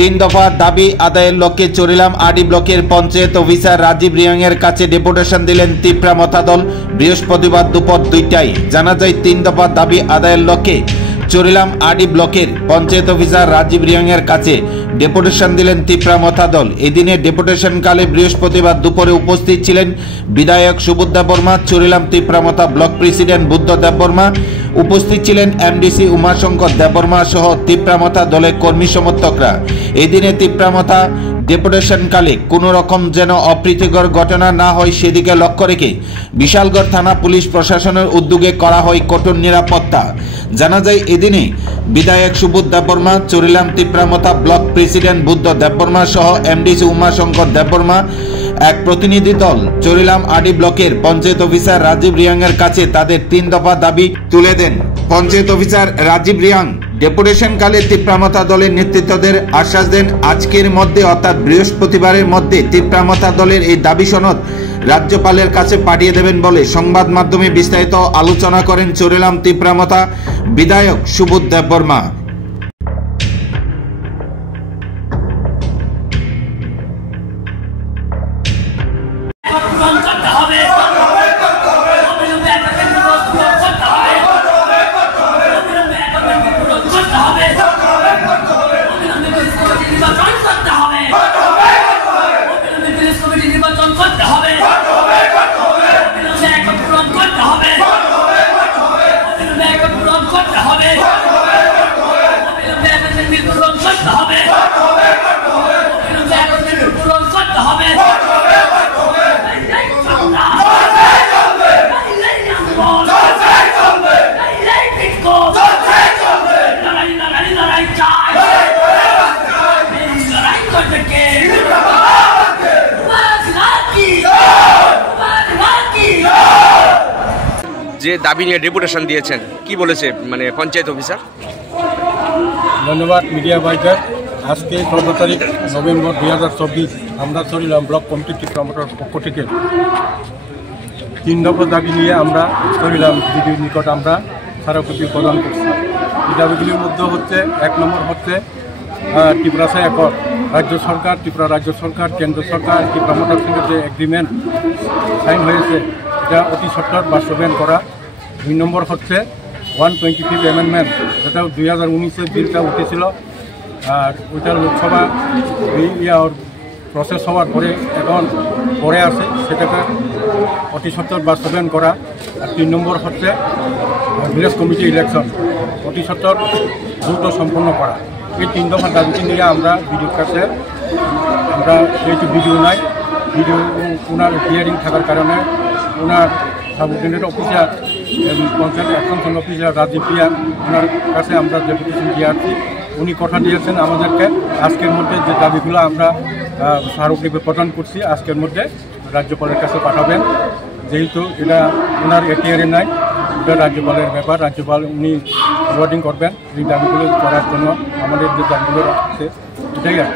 তিন দফা দাবি আদায়ের লক্ষ্যে চরিলাম আডি ব্লকের পঞ্চায়েত অফিসার রাজীব রিয়াংয়ের কাছে ডেপুটেশন দিলেন তিপ্রা মথা দল বৃহস্পতিবার দুপুর 2টায়। জানা যায়, তিন দফা দাবি আদায়ের লক্ষ্যে চরিলাম আডি ব্লকের পঞ্চায়েত অফিসার রাজীব রিয়াংয়ের কাছে ডেপুটেশন দিলেন তিপ্রা মথা দল। এদিনে ডেপুটেশনকালে বৃহস্পতিবার দুপুরে উপস্থিত ছিলেন বিধায়ক সুবোধ দেববর্মা, চরিলাম তিপ্রা মথা ব্লক প্রেসিডেন্ট বুদ্ধ দেববর্মা, উপস্থিত ছিলেন এমডিসি উমাশঙ্কর দেববর্মা সহ তিপ্রা মথা দলের কর্মী সমর্থকরা। এদিনে তিপ্রা মথা ডেপুটেশনকালে কোনো রকম যেন অপ্রীতিকর ঘটনা না হয় সেদিকে লক্ষ্য রেখে বিশালগড় থানা পুলিশ প্রশাসনের উদ্যোগে করা হয় কঠোর নিরাপত্তা। জানা যায়, এদিনে বিধায়ক সুবোধ দেববর্মা, চরিলাম তিপ্রা মথা ব্লক প্রেসিডেন্ট বুদ্ধ দেববর্মা সহ এমডিসি উমাশঙ্কর দেববর্মা এক প্রতিনিধি দল চরিলাম আডি ব্লকের পঞ্চায়েত অফিসার রাজীব রিয়াংয়ের কাছে তাদের তিন দফা দাবি তুলে দেন। পঞ্চায়েত অফিসার রাজীব রিয়াং ডেপুটেশনকালে তিপ্রা মথা দলের নেতৃত্বদের আশ্বাস দেন আজকের মধ্যে অর্থাৎ বৃহস্পতিবারের মধ্যে তিপ্রা মথা দলের এই দাবি সনদ রাজ্যপালের কাছে পাঠিয়ে দেবেন বলে সংবাদ মাধ্যমে বিস্তারিত আলোচনা করেন চরিলাম তিপ্রা মথা বিধায়ক সুবোধ দেববর্মা। যে দাবি নিয়ে ডেপুটেশন দিয়েছেন, কি বলেছে মানে পঞ্চায়েত অফিসার? ধন্যবাদ মিডিয়া ভাইদের। আজকে 14 তারিখ নভেম্বর 2024 আমরা চরিলাম ব্লক কমিটি তিপ্রা মথার পক্ষ থেকে 3 দফা দাবি নিয়ে আমরা চরিলাম বিডিওর নিকট আমরা স্মারকলিপি প্রদান করছি। এই দাবিগুলির মধ্যে হচ্ছে 1 নম্বর হচ্ছে ত্রিপুরা এখন রাজ্য সরকার, ত্রিপুরা রাজ্য সরকার, কেন্দ্র সরকার তিপ্রা মথার সঙ্গে যে এগ্রিমেন্ট সাইন হয়েছে এটা অতি সত্বর বাস্তবায়ন করা। 2 নম্বর হচ্ছে 125 অ্যামেন্ডমেন্ট, যেটা 2019-এর বিলটা উঠেছিল আর ওইটা লোকসভা প্রসেস হওয়ার পরে এখন পরে আসে, সেটাকে অতি সত্বর বাস্তবায়ন করা। আর 3 নম্বর হচ্ছে ভিলেজ কমিটি ইলেকশন অতি সত্বর দ্রুত সম্পন্ন করা। এই 3 দফার দাবিটি নিয়ে আমরা বিডিওর কাছে আমরা যেহেতু বিডিও নাই, বিডিও ওনার হিয়ারিং থাকার কারণে ওনার subordinate officer panchayat extension officer Rajiv Reang ওনার কাছে আমরা ডেপুটেশন দিয়ে আসছি। উনি কথা দিয়েছেন আমাদেরকে আজকের মধ্যে যে দাবিগুলো আমরা স্মারকলিপি প্রদান করছি আজকের মধ্যে রাজ্যপালের কাছে পাঠাবেন। যেহেতু এটা ওনার এখতিয়ারে নাই, এটা রাজ্যপালের ব্যাপার, রাজ্যপাল উনি ফরওয়ার্ডিং করবেন এই দাবিগুলো করার জন্য। আমাদের যে দাবিগুলো আছে এটাই আর